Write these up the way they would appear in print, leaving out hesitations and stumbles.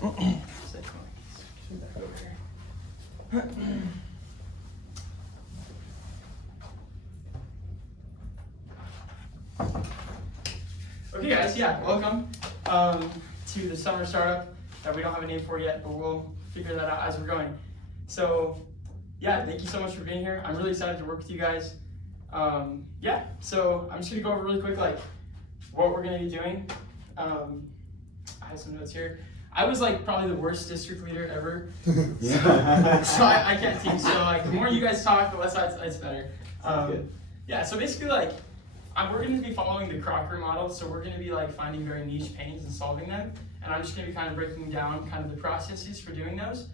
Okay guys, yeah, welcome to the summer startup that we don't have a name for yet, but we'll figure that out as we're going. So yeah, thank you so much for being here. I'm really excited to work with you guys. Yeah, so I'm just gonna go over really quick like what we're gonna be doing. I have some notes here. I was like probably the worst district leader ever. So I can't teach. So like the more you guys talk, the less it's better. Yeah, so basically like we're going to be following the Crocker model. So we're going to be like finding very niche pains and solving them. And I'm just going to be kind of breaking down kind of the processes for doing those.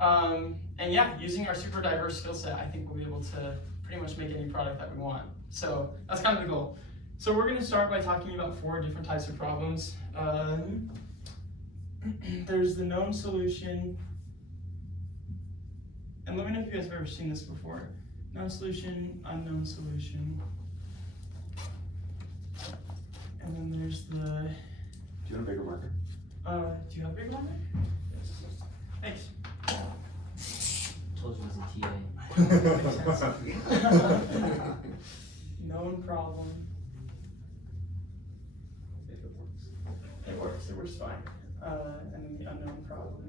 And yeah, using our super diverse skill set, I think we'll be able to pretty much make any product that we want. So that's kind of the goal. So we're going to start by talking about 4 different types of problems. There's the known solution. And let me know if you guys have ever seen this before. Known solution, unknown solution. And then there's the... Do you want a bigger marker? Do you have a bigger marker? Thanks. Told you it was a TA. Known problem. If it works. It works fine. And then the unknown problem.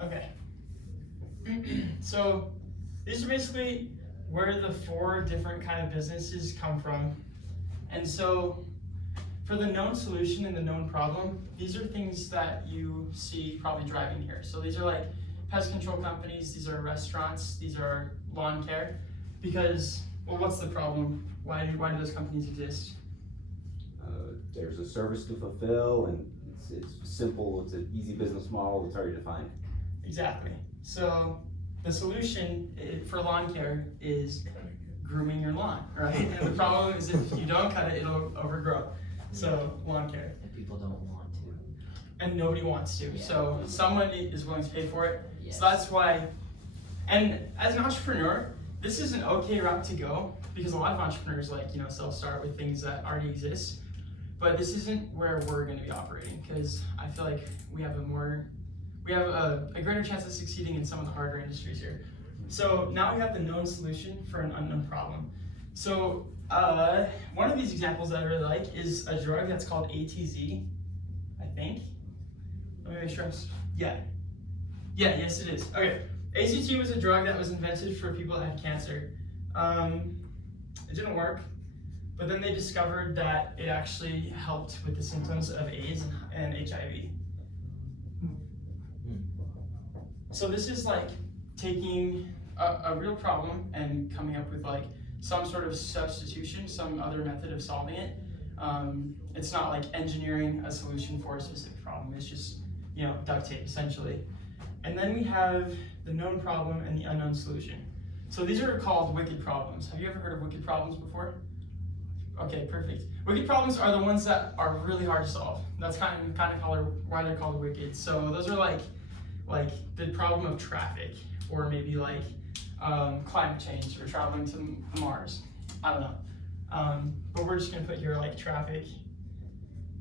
Okay. So these are basically where the 4 different kind of businesses come from. And so for the known solution and the known problem, these are things that you see probably driving here. So these are like pest control companies, these are restaurants, these are lawn care. Because, well, what's the problem? Why do those companies exist? There's a service to fulfill, and it's simple, it's an easy business model, it's already defined. Exactly. So the solution for lawn care is grooming your lawn, right? And the problem is if you don't cut it, it'll overgrow. So lawn care. And people don't want to. And nobody wants to. Yeah. So someone is willing to pay for it. Yes. So that's why, and as an entrepreneur, this is an okay route to go because a lot of entrepreneurs like, self-start with things that already exist. But this isn't where we're going to be operating because I feel like we have a greater chance of succeeding in some of the harder industries here. So now we have the known solution for an unknown problem. So one of these examples that I really like is a drug that's called ATZ, I think. Let me make sure yes it is. Okay, ACT was a drug that was invented for people that had cancer. It didn't work. But then they discovered that it actually helped with the symptoms of AIDS and HIV. So this is like taking a real problem and coming up with like some sort of substitution, some other method of solving it. It's not like engineering a solution for a specific problem. It's just, duct tape essentially. And then we have the known problem and the unknown solution. So these are called wicked problems. Have you ever heard of wicked problems before? Okay, perfect. Wicked problems are the ones that are really hard to solve. That's kind of why they're called wicked. So those are like the problem of traffic, or maybe like climate change, or traveling to Mars. I don't know. But we're just gonna put here like traffic.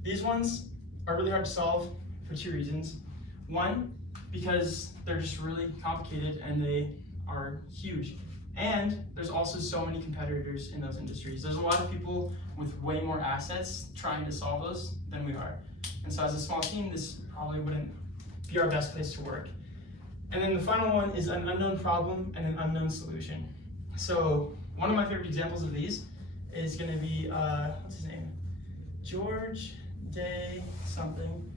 These ones are really hard to solve for 2 reasons. One, because they're just really complicated and they are huge. And there's also so many competitors in those industries. There's a lot of people with way more assets trying to solve those than we are. And so as a small team, this probably wouldn't be our best place to work. And then the final one is an unknown problem and an unknown solution. So one of my favorite examples of these is gonna be, what's his name? George de something,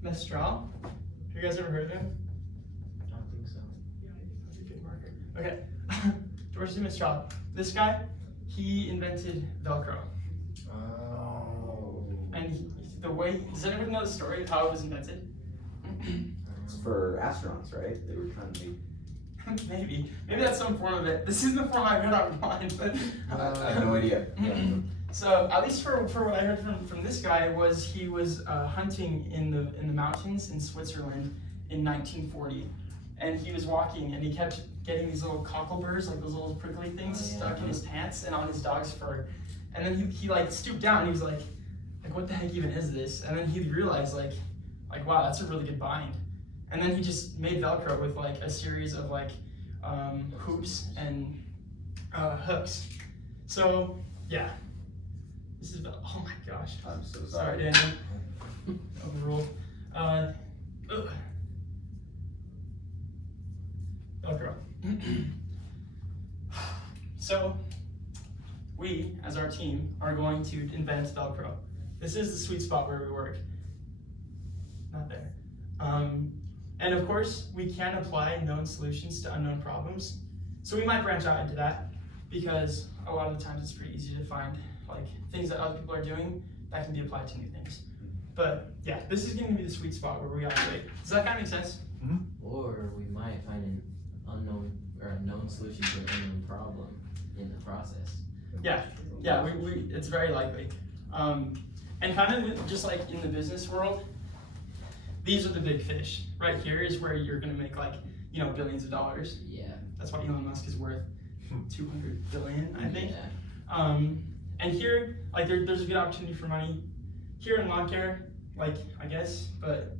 Mestral. Have you guys ever heard of him? I don't think so. That's a good marker. Okay. George de Mestral. This guy, he invented Velcro. Oh. And does anyone know the story of how it was invented? It's for astronauts, right? They were trying to make... Maybe that's some form of it. This isn't the form I read online, but... I have no idea. So at least for what I heard from this guy was he was hunting in the mountains in Switzerland in 1940. And he was walking and he kept getting these little cockleburs, like those little prickly things stuck in his pants and on his dog's fur. And then he like stooped down and he was like, like what the heck even is this? And then he realized like wow, that's a really good bind. And then he just made Velcro with like a series of like hoops and hooks. So yeah, this is oh my gosh. I'm so Sorry, sorry. Daniel. Overruled. Velcro. So, we, as our team, are going to invent Velcro. This is the sweet spot where we work. Not there. And of course, we can apply known solutions to unknown problems. So we might branch out into that because a lot of the times it's pretty easy to find like things that other people are doing that can be applied to new things. But yeah, this is going to be the sweet spot where we operate. Does that kind of make sense? Or we might find an unknown or a known solution to an unknown problem in the process. Yeah, it's very likely. And kind of just like in the business world, these are the big fish. Right here is where you're gonna make like, you know, billions of dollars. Yeah. That's why Elon Musk is worth 200 billion, I think. Yeah. And here, like there's a good opportunity for money. Here in lawn care, like I guess, but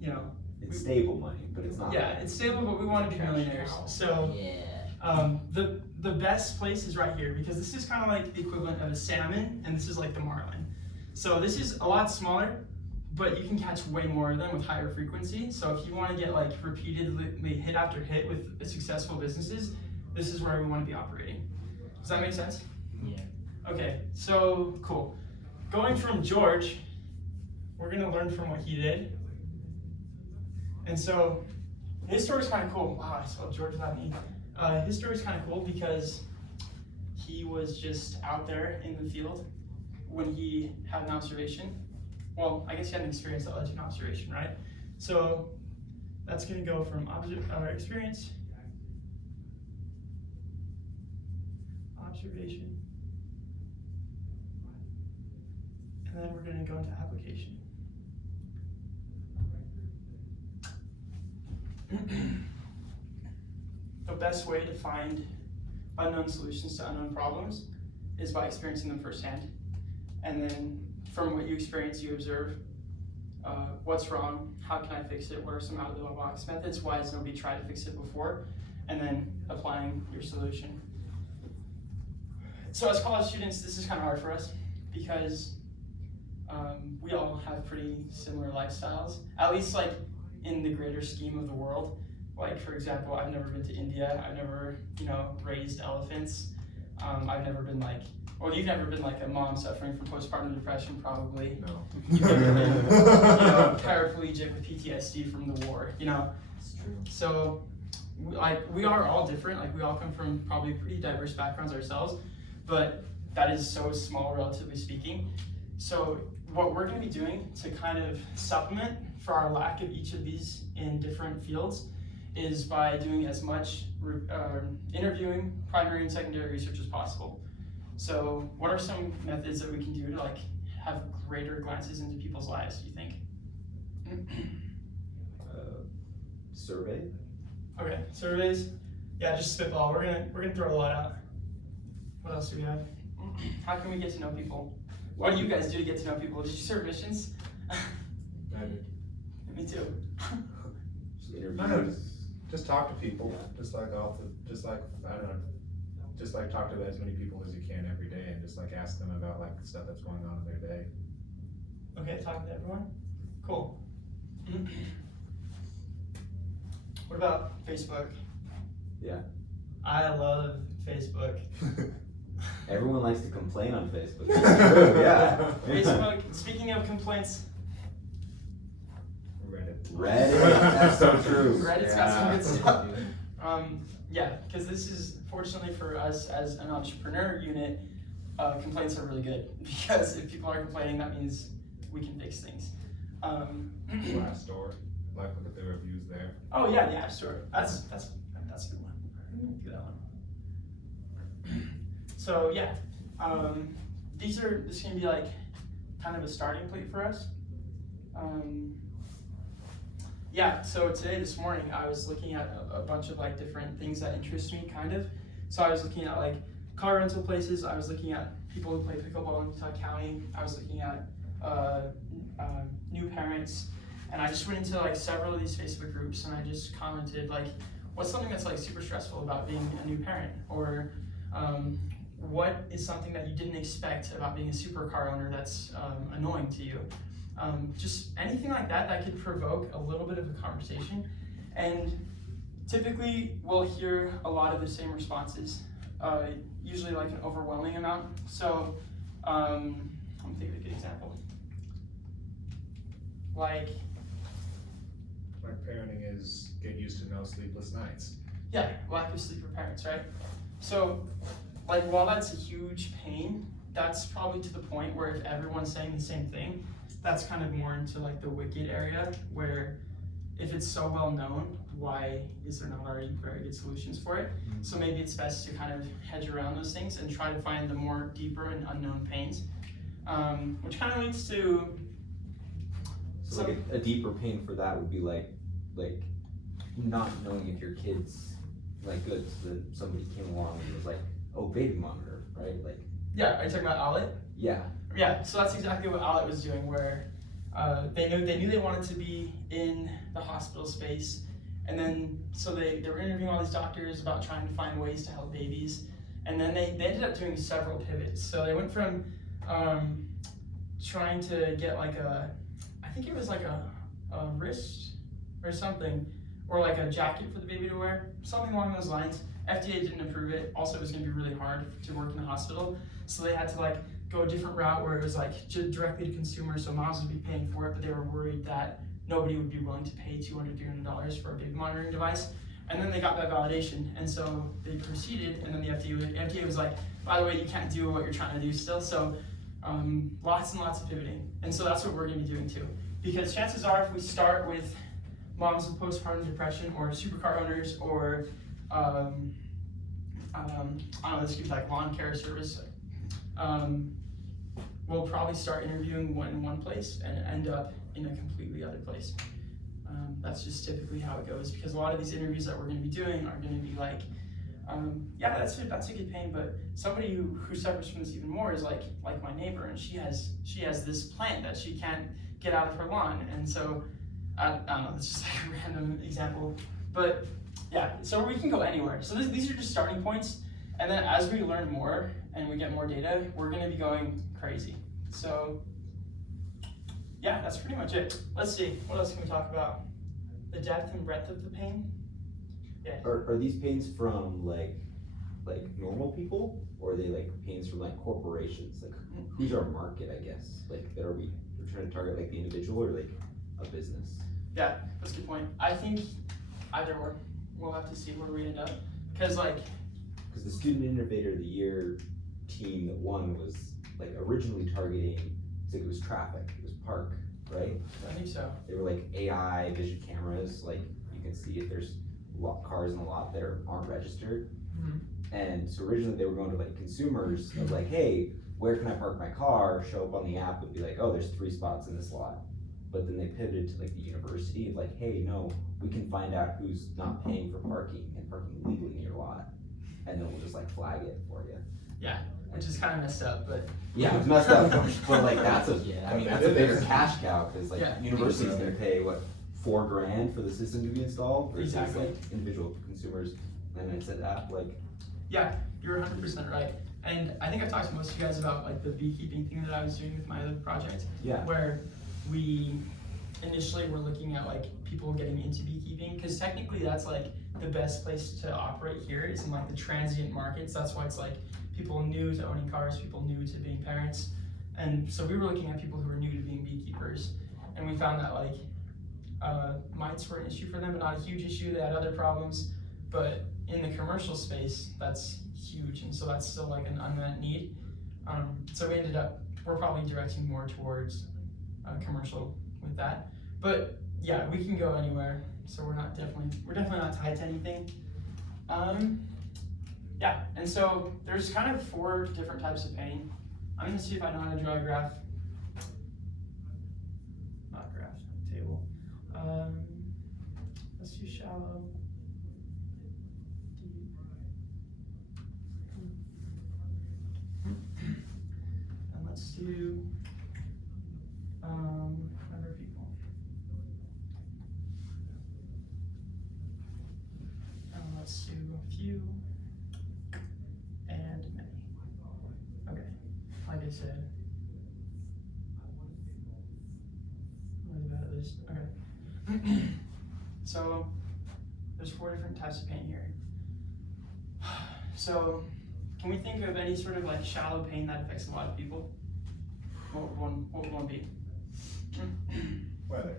you know. It's stable money, but it's not. Yeah, it's stable, but we want to be millionaires. So Yeah. the best place is right here because this is kind of like the equivalent of a salmon, and this is like the marlin. So this is a lot smaller, but you can catch way more of them with higher frequency. So if you want to get like repeatedly hit after hit with successful businesses, this is where we want to be operating. Does that make sense? Yeah. Okay, so cool. Going from George, we're gonna learn from what he did. And so his story's kind of cool. Wow, I spelled George without me. His story's kind of cool because he was just out there in the field when he had an observation. Well, I guess he had an experience that led to an observation, right? So that's gonna go from experience, observation, and then we're gonna go into application. The best way to find unknown solutions to unknown problems is by experiencing them firsthand. And then from what you experience, you observe what's wrong, how can I fix it, what are some out-of-the-box methods, why has nobody tried to fix it before, and then applying your solution. So as college students, this is kind of hard for us because we all have pretty similar lifestyles, at least like in the greater scheme of the world. Like for example, I've never been to India, I've never, you know, raised elephants, I've never been like, well, you've never been like a mom suffering from postpartum depression probably. No. You've never been, you know, paraplegic with PTSD from the war, you know. It's true. So, like, we are all different. Like, we all come from probably pretty diverse backgrounds ourselves, but that is so small, relatively speaking. So, what we're going to be doing to kind of supplement for our lack of each of these in different fields is by doing as much interviewing, primary and secondary research as possible. So, what are some methods that we can do to like have greater glances into people's lives? Do you think? Survey. Okay, surveys. Yeah, just spitball. We're gonna throw a lot out. What else do we have? How can we get to know people? What do you guys do to get to know people? Did you serve missions? I did. Me too. Just I know, interviews. just talk to people, just like I don't know, just like talk to as many people as you can every day, and just like ask them about like stuff that's going on in their day. Okay, talking to everyone. Cool. What about Facebook? Yeah. I love Facebook. Everyone likes to complain on Facebook. It's true, yeah. Facebook. Speaking of complaints, Reddit. That's so true. Reddit's got some good stuff. Yeah, because this is fortunately for us as an entrepreneur unit, complaints are really good because if people are complaining, that means we can fix things. Glassdoor, like look at the reviews there. Oh yeah, the App Store. That's a good one. I'm gonna do that one. So yeah, this is gonna be like kind of a starting point for us. Yeah, so this morning, I was looking at a bunch of like different things that interest me, kind of. So I was looking at like car rental places. I was looking at people who play pickleball in Utah County. I was looking at new parents, and I just went into like several of these Facebook groups and I just commented like, what's something that's like super stressful about being a new parent, or what is something that you didn't expect about being a supercar owner that's annoying to you. Just anything like that that could provoke a little bit of a conversation. And typically we'll hear a lot of the same responses, usually like an overwhelming amount. So let me think of a good example. Like parenting is get used to no sleepless nights. Yeah, lack of sleep for parents, right? So, like, while that's a huge pain, that's probably to the point where if everyone's saying the same thing, that's kind of more into like the wicked area, where if it's so well known, why is there not already very good solutions for it? So maybe it's best to kind of hedge around those things and try to find the more deeper and unknown pains, which kind of leads to So like a deeper pain for that would be like not knowing if your kid's like good, so then somebody came along and was like, oh, baby monitor, right? Like, yeah, are you talking about Owlet? yeah. Yeah, so that's exactly what Owlet was doing, where they knew they wanted to be in the hospital space, and then so they were interviewing all these doctors about trying to find ways to help babies, and then they ended up doing several pivots. So they went from trying to get like I think it was like a wrist or something, or like a jacket for the baby to wear, something along those lines. FDA didn't approve it. Also, it was going to be really hard to work in the hospital, so they had to like go a different route where it was like directly to consumers, so moms would be paying for it, but they were worried that nobody would be willing to pay $200, $300 for a baby monitoring device. And then they got that validation, and so they proceeded, and then the FDA was like, by the way, you can't do what you're trying to do still, so lots and lots of pivoting. And so that's what we're going to be doing too, because chances are if we start with moms with postpartum depression or supercar owners or I don't know, this could be like lawn care service, we'll probably start interviewing in one place and end up in a completely other place. That's just typically how it goes, because a lot of these interviews that we're going to be doing are going to be like, yeah, that's a good pain, but somebody who suffers from this even more is like my neighbor, and she has this plant that she can't get out of her lawn, and so I don't know, it's just like a random example, but yeah, so we can go anywhere. So these are just starting points, and then as we learn more and we get more data, we're going to be going crazy. So yeah, that's pretty much it. Let's see, what else can we talk about? The depth and breadth of the pain. Yeah. Are these pains from like normal people, or are they like pains from like corporations? Like, who's our market, I guess? Like, that we're trying to target like the individual or like a business? Yeah, that's a good point. I think either or. We'll have to see where we end up, because the Student Innovator of the Year team that won was like originally targeting, it was traffic, it was park, right? I think so. They were like AI vision cameras, like you can see if there's cars in the lot that aren't registered. Mm-hmm. And so originally they were going to like consumers of like, hey, where can I park my car? Show up on the app and be like, oh, there's 3 spots in this lot. But then they pivoted to like the university of like, hey, no, we can find out who's not paying for parking and parking legally in your lot, and then we'll just like flag it for you. Yeah, which is kind of messed up, but yeah, it's messed up. But like that's a, Yeah. I mean that's a bigger cash cow, because like Yeah. university's gonna pay what, $4,000 for the system to be installed versus Exactly. like individual consumers. And I said that like, yeah, you're 100% right. And I think I've talked to most of you guys about like the beekeeping thing that I was doing with my other project, yeah, where we initially were looking at like people getting into beekeeping, because technically that's like the best place to operate here is in like the transient markets. That's why it's like people new to owning cars, people new to being parents. And so we were looking at people who were new to being beekeepers, and we found that like mites were an issue for them, but not a huge issue. They had other problems, but in the commercial space, that's huge, and so that's still like an unmet need. So we're probably directing more towards commercial with that. But yeah, we can go anywhere, so we're definitely not tied to anything. Yeah, and so there's kind of 4 different types of pain. I'm gonna see if I know how to draw a graph. Not graph, table. Let's do shallow, deep. And let's do few and many. Okay, like I said. Really bad at this. Okay. So there's 4 different types of pain here. So can we think of any sort of like shallow pain that affects a lot of people? What would one be? Weather.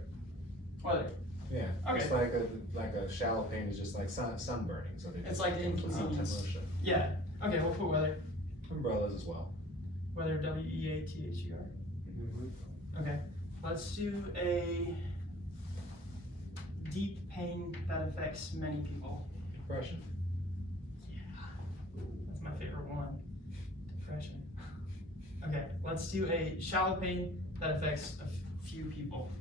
Weather. Yeah, Okay. just like a shallow pain is just like sunburning, so they It's just like put some inconvenience. lotion. Yeah. Okay, we'll put weather. Umbrellas as well. Weather, WEATHER. Mm-hmm. Okay. Let's do a deep pain that affects many people. Depression. Yeah. That's my favorite one. Depression. Okay, let's do a shallow pain that affects a few people.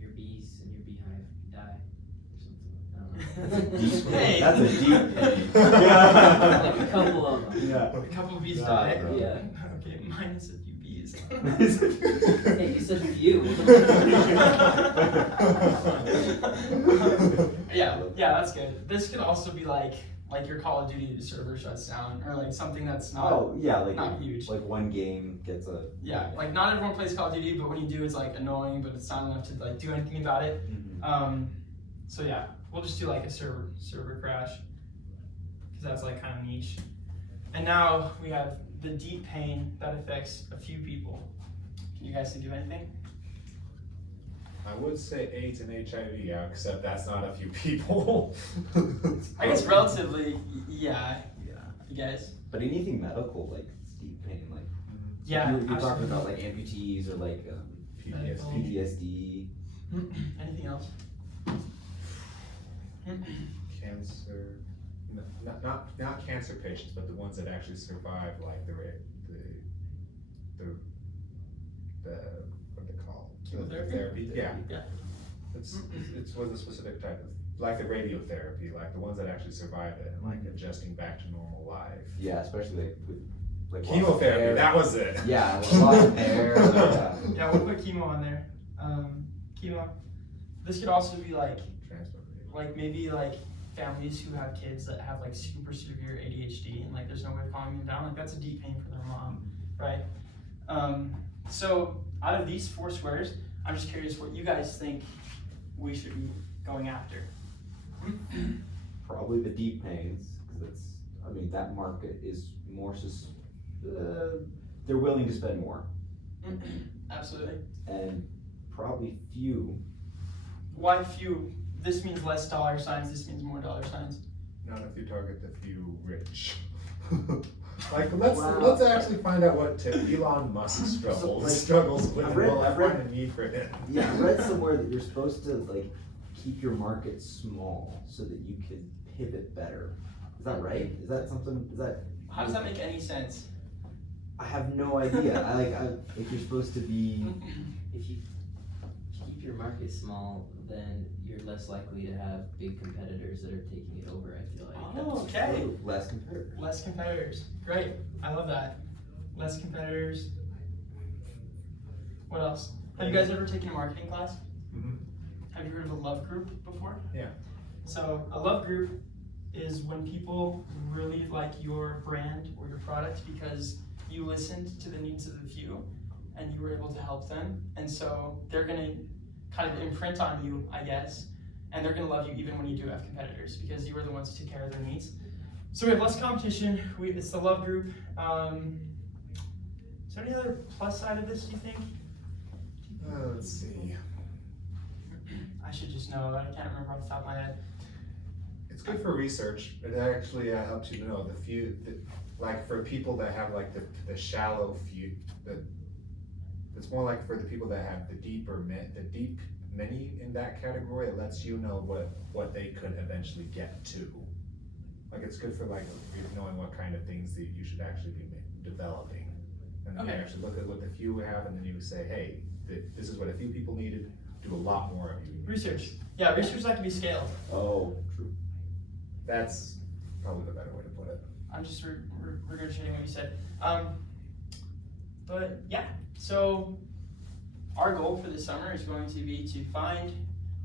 Your bees and your beehive die or something. I don't know. Deep pain. Hey. That's a deep pain. Like a couple of them. Yeah. A couple of bees Yeah, die. bro. Yeah. Okay, minus a few bees. Hey, you said few. Yeah, that's good. This could also be like your Call of Duty server shuts down, or like something that's not Oh yeah, like not huge. like one game gets a Yeah, like not everyone plays Call of Duty, but when you do, it's like annoying, but it's not enough to like do anything about it. So yeah, we'll just do like a server crash, because that's like kind of niche. And now we have the deep pain that affects a few people. Can you guys think of anything? I would say AIDS and HIV, yeah, except that's not a few people. I guess relatively, yeah. You guys? But anything medical, like it's deep pain, like Yeah. you're talking absolutely. about like amputees or like PTSD. Anything else? Cancer, not cancer patients, but the ones that actually survive, like the what they call it? Chemotherapy? The therapy. Yeah. Yeah. It's with a specific type of, like the radiotherapy, like the ones that actually survive it and like adjusting back to normal life. Yeah, especially like with like Chemotherapy, that was it. Yeah, a lot of hair. Yeah. Yeah, we'll put chemo on there. Chemo. This could also be like maybe like families who have kids that have like super severe ADHD and like there's no way of calming them down. Like that's a deep pain for their mom, right? So out of these 4 squares, I'm just curious what you guys think we should be going after. Probably the deep pains, because that market is more, they're willing to spend more. Absolutely. And probably few. Why few? This means less dollar signs, this means more dollar signs. Not if you target the few rich. Like let's Wow. actually find out what Elon Musk struggles with. I've read- We'll I've read- find a need for him. Yeah, I read somewhere that you're supposed to like keep your market small so that you can pivot better. Is that right? Is that something? How does that make any sense? I have no idea. I like you're supposed to be. If you keep your market small, then you're less likely to have big competitors that are taking it over, I feel like. Oh, okay. Less competitive. Less competitors. Great. I love that. Less competitors. What else? Have you guys ever taken a marketing class? Mhm. Have you heard of a love group before? Yeah. So a love group is when people really like your brand or your product because you listened to the needs of the few and you were able to help them. And so they're gonna kind of imprint on you, I guess, and they're gonna love you even when you do have competitors because you were the ones who took care of their needs. So we have less competition, it's the love group. Is there any other plus side of this, do you think? Let's see. I should just know, I can't remember off the top of my head. It's good for research. It actually helps you to know like for people that have like the shallow few. It's more like for the people that have the deep many in that category. It lets you know what they could eventually get to. Like it's good for like knowing what kind of things that you should actually be developing. And then you Okay. actually look at what the few have, and then you say, hey, this is what a few people needed. Do a lot more of you. Research. Yeah, research that can be scaled. Oh, true. That's probably the better way to put it. I'm just regurgitating what you said. But yeah, so our goal for this summer is going to be to find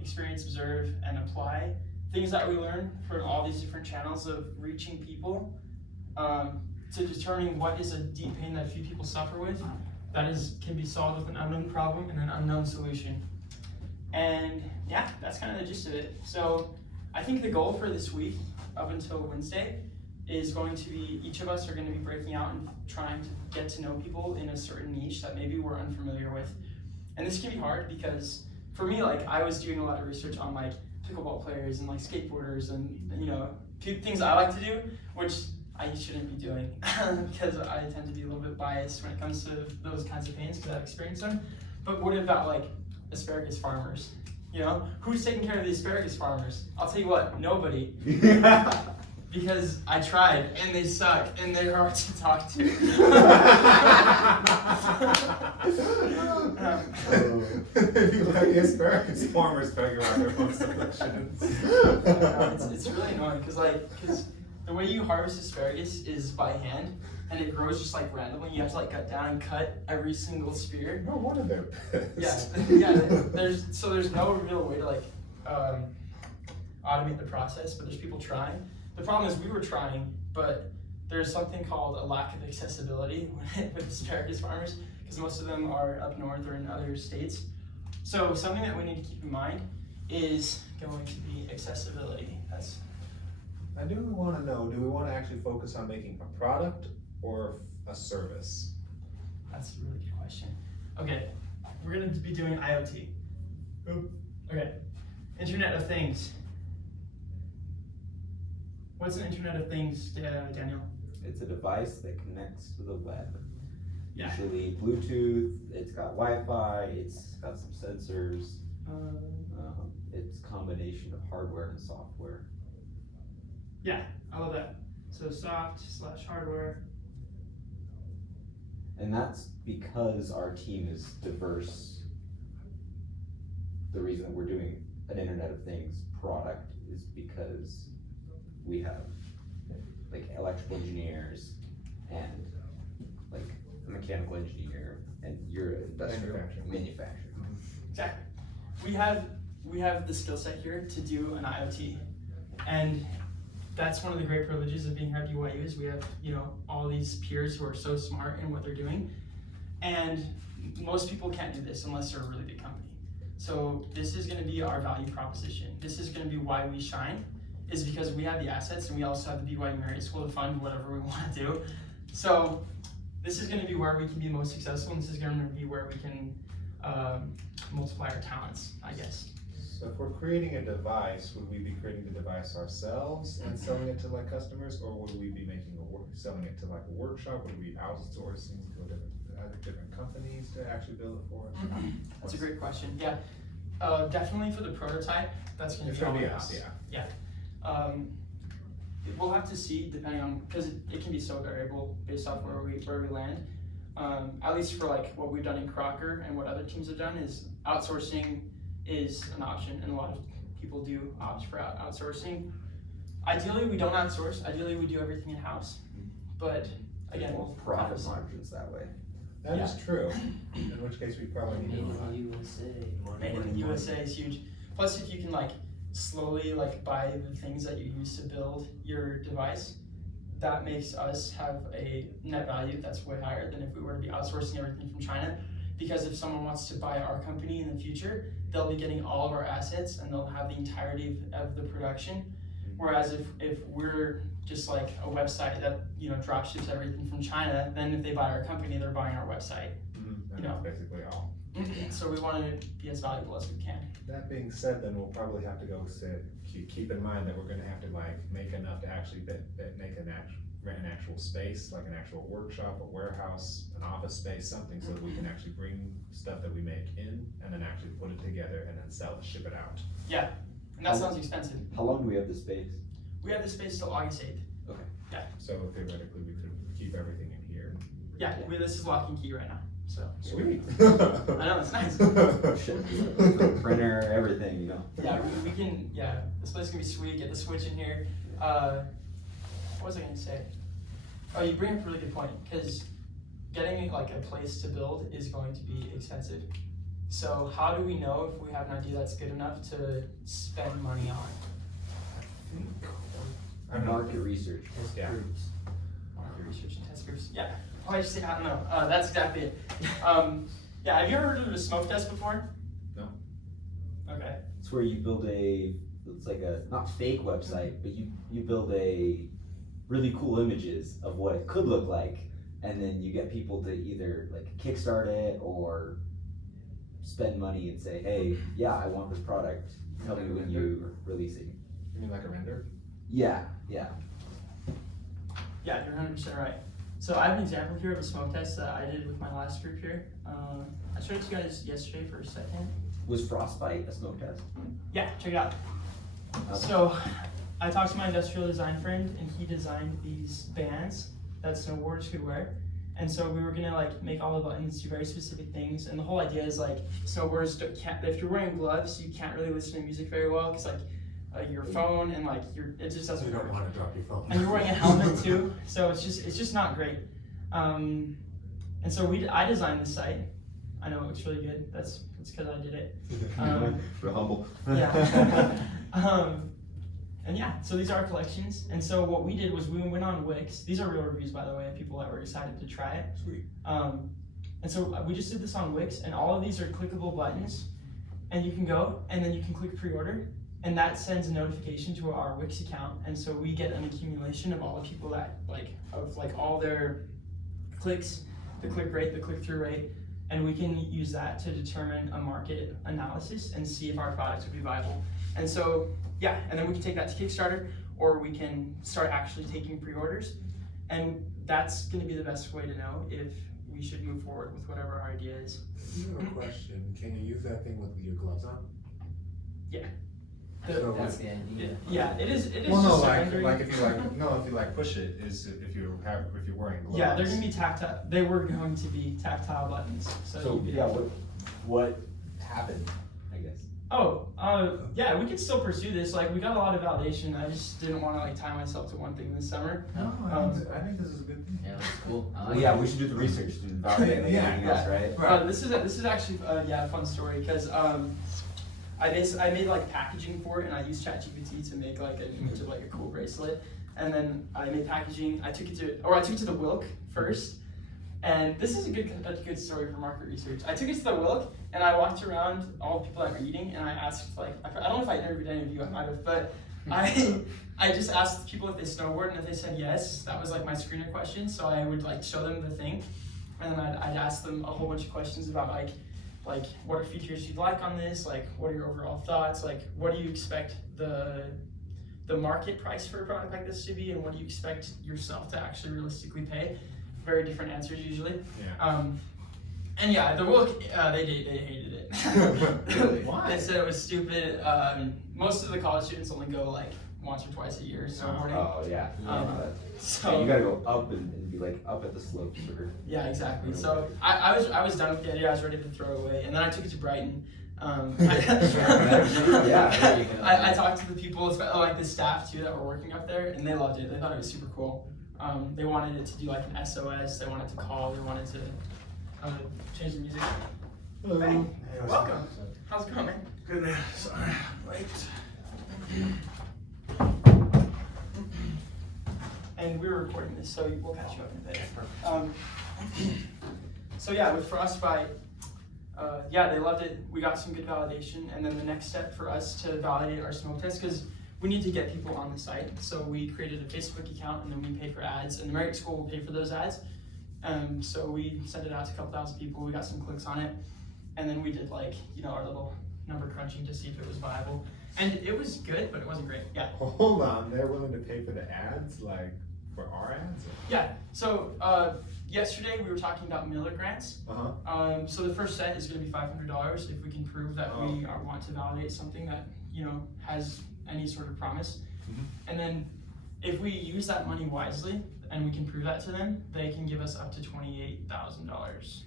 experience, observe, and apply things that we learn from all these different channels of reaching people to determine what is a deep pain that few people suffer with that can be solved with an unknown problem and an unknown solution. And yeah, that's kind of the gist of it. So I think the goal for this week up until Wednesday is going to be each of us are going to be breaking out and trying to get to know people in a certain niche that maybe we're unfamiliar with. And this can be hard because for me, like I was doing a lot of research on like pickleball players and like skateboarders and things I like to do, which I shouldn't be doing because I tend to be a little bit biased when it comes to those kinds of pains because I've experienced them. But what about like asparagus farmers? Who's taking care of the asparagus farmers? I'll tell you what, nobody. Because I tried, and they suck, and they're hard to talk to. Like asparagus farmers figure out their own solutions. It's really annoying, because the way you harvest asparagus is by hand, and it grows just like randomly. You have to like cut down and cut every single spear. No wonder they're pissed. Yeah. There's no real way to like automate the process, but there's people trying. The problem is we were trying, but there's something called a lack of accessibility with asparagus farmers because most of them are up north or in other states. So something that we need to keep in mind is going to be accessibility. I do want to know, do we want to actually focus on making a product or a service? That's a really good question. Okay, we're going to be doing IoT. Okay, Internet of Things. What's an Internet of Things, Daniel? It's a device that connects to the web. Yeah. Usually Bluetooth, it's got Wi-Fi, it's got some sensors. It's a combination of hardware and software. Yeah, I love that. So soft/hardware. And that's because our team is diverse. The reason that we're doing an Internet of Things product is because we have like electrical engineers and like a mechanical engineer, and you're an industrial manufacturer. Exactly. We have the skill set here to do an IoT, and that's one of the great privileges of being here at BYU is we have all these peers who are so smart in what they're doing, and most people can't do this unless they're a really big company. So this is going to be our value proposition. This is going to be why we shine, is because we have the assets and we also have the BYU Marriott School to fund whatever we want to do. So this is going to be where we can be most successful, and this is going to be where we can multiply our talents, I guess. So if we're creating a device, would we be creating the device ourselves and selling it to like customers, or would we be selling it to like a workshop? Would we be outsourcing to different companies to actually build it for us? That's a great question. Yeah, definitely for the prototype, that's going to be us. Yeah. We'll have to see depending on, because it can be so variable based off where we land. At least for like what we've done in Crocker and what other teams have done is outsourcing is an option, and a lot of people do opt for outsourcing. Ideally, we don't outsource. Ideally, we do everything in-house. But again, Well, profit margins that way. That is true. In which case, we probably need Made to. in the USA. Made in the USA is huge. Plus, if you can like slowly like buy the things that you use to build your device, that makes us have a net value that's way higher than if we were to be outsourcing everything from China. Because if someone wants to buy our company in the future, they'll be getting all of our assets and they'll have the entirety of the production. Whereas if we're just like a website that drop ships everything from China, then if they buy our company, they're buying our website. That's basically all. So we want to be as valuable as we can. That being said, then we'll probably have to keep in mind that we're going to have to like make enough to actually rent an actual space, like an actual workshop, a warehouse, an office space, something, so that we can actually bring stuff that we make in and then actually put it together and then sell it, ship it out. Yeah, and that sounds expensive. How long do we have the space? We have the space till August 8th. So theoretically, we could keep everything in here. Yeah, this is lock and key right now. So Sweet. I know, it's nice. Printer, everything, Yeah, we can. Yeah, this place is gonna be sweet. Get the switch in here. What was I gonna say? Oh, you bring up a really good point, because getting like a place to build is going to be expensive. So how do we know if we have an idea that's good enough to spend money on? I don't know. Market research. Yeah. Market research and test groups. Yeah. Oh, I just say I don't know. That's exactly it. Yeah. Have you ever heard of a smoke test before? No. Okay. It's where you build it's like a, not fake website, but you build really cool images of what it could look like, and then you get people to either like kickstart it or spend money and say, hey, yeah, I want this product. Tell me when you release it. You mean like a render? Yeah. Yeah, you're 100% right. So I have an example here of a smoke test that I did with my last group here. I showed it to you guys yesterday for a second. Was Frostbite a smoke test? Yeah, check it out. Okay. So I talked to my industrial design friend, and he designed these bands that snowboarders could wear. And so we were gonna like make all the buttons do very specific things. And the whole idea is like snowboarders can't, if you're wearing gloves, you can't really listen to music very well because like your phone and like it just doesn't work. want to drop your phone. And you're wearing a helmet too, so it's just not great. And so I designed this site. I know it looks really good. That's because I did it. We're humble. Yeah. And yeah, so these are our collections. And so what we did was we went on Wix. These are real reviews, by the way, of people that were excited to try it. Sweet. And so we just did this on Wix, and all of these are clickable buttons. And you can go, and then you can click pre-order, and that sends a notification to our Wix account. And so we get an accumulation of all the people that of all their clicks, the click rate, the click-through rate, and we can use that to determine a market analysis and see if our products would be viable. And so, yeah, and then we can take that to Kickstarter, or we can start actually taking pre-orders. And that's gonna be the best way to know if we should move forward with whatever our idea is. I have a question. Can you use that thing with your gloves on? That's the idea. Yeah, it is Well, no, just like surrendering. if you push it is if you're wearing gloves. Yeah, they're gonna be tactile. They were going to be tactile buttons. So you'd be yeah, able- what happened, I guess? Yeah, we could still pursue this. Like, we got a lot of validation. I just didn't want to like tie myself to one thing this summer. No, I think this is a good thing. Yeah, that's cool. I Well, like yeah, it. we should do the research to validate like Yeah, anything else, right? Right. This is actually a fun story because I made like packaging for it, and I used ChatGPT to make like an image of like a cool bracelet. And then I made packaging. I took it to the Wilk first. And this is a good story for market research. I took it to the Wilk, and I walked around all the people that were eating, and I asked I don't know if I interviewed any of you, I might have, but I just asked people if they snowboard, and if they said yes, that was like my screener question. So I would like show them the thing, and then I'd ask them a whole bunch of questions about like what are features you'd like on this, like what are your overall thoughts, like what do you expect the market price for a product like this to be, and what do you expect yourself to actually realistically pay. Very different answers usually. Yeah. And yeah, the Wilk, they hated it. Why? They said it was stupid. Most of the college students only go like once or twice a year snowboarding. Oh yeah. So Yeah, you gotta go up and be like up at the slopes or. yeah, exactly. So I was done with the idea. I was ready to throw it away, and then I took it to Brighton. Yeah, there you go. I talked to the people, like the staff too, that were working up there, and they loved it. They thought it was super cool. They wanted it to do like an SOS. They wanted to call. They wanted to change the music. Hello. Hey, welcome. How's it going, man? Good. Sorry. Wait. And we were recording this, so we'll catch you up in a bit. So yeah, with Frostbite, yeah, they loved it. We got some good validation, and then the next step for us to validate our smoke test, because we need to get people on the site. So we created a Facebook account, and then we paid for ads, and the Merit School will pay for those ads. So we sent it out to a couple thousand people. We got some clicks on it, and then we did like our little number crunching to see if it was viable, and it was good, but it wasn't great. Yeah. Hold on, they're willing to pay for the ads, like for our ads? Yeah. So yesterday we were talking about Miller grants. So the first set is going to be $500 if we can prove that we want to validate something that has any sort of promise. And then if we use that money wisely and we can prove that to them, they can give us up to $28,000.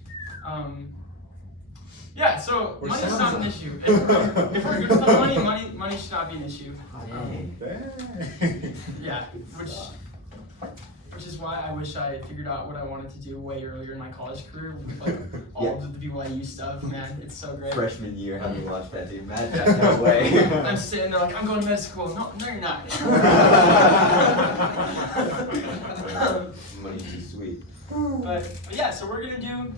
Yeah. So money's not an issue. If we're good with the money should not be an issue. Dang. Dang. Yeah. Which which is why I wish I had figured out what I wanted to do way earlier in my college career with like all Yeah. of the BYU stuff. Man, it's so great. Freshman year, having to watch that dude, Matt Jack got away. I'm sitting there like, I'm going to med school. No, you're not. Money's too sweet. But yeah, so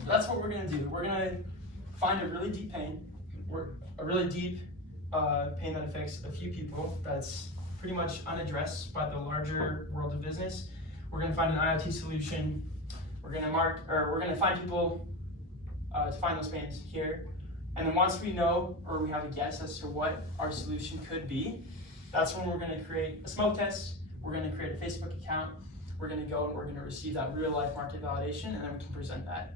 that's what we're gonna do. We're gonna find a really deep pain, a really deep pain that affects a few people that's pretty much unaddressed by the larger world of business. We're gonna find an IoT solution. We're gonna find people to find those pains here. And then once we know, or we have a guess as to what our solution could be, that's when we're gonna create a smoke test. We're gonna create a Facebook account. We're gonna go and we're gonna receive that real life market validation, and then we can present that.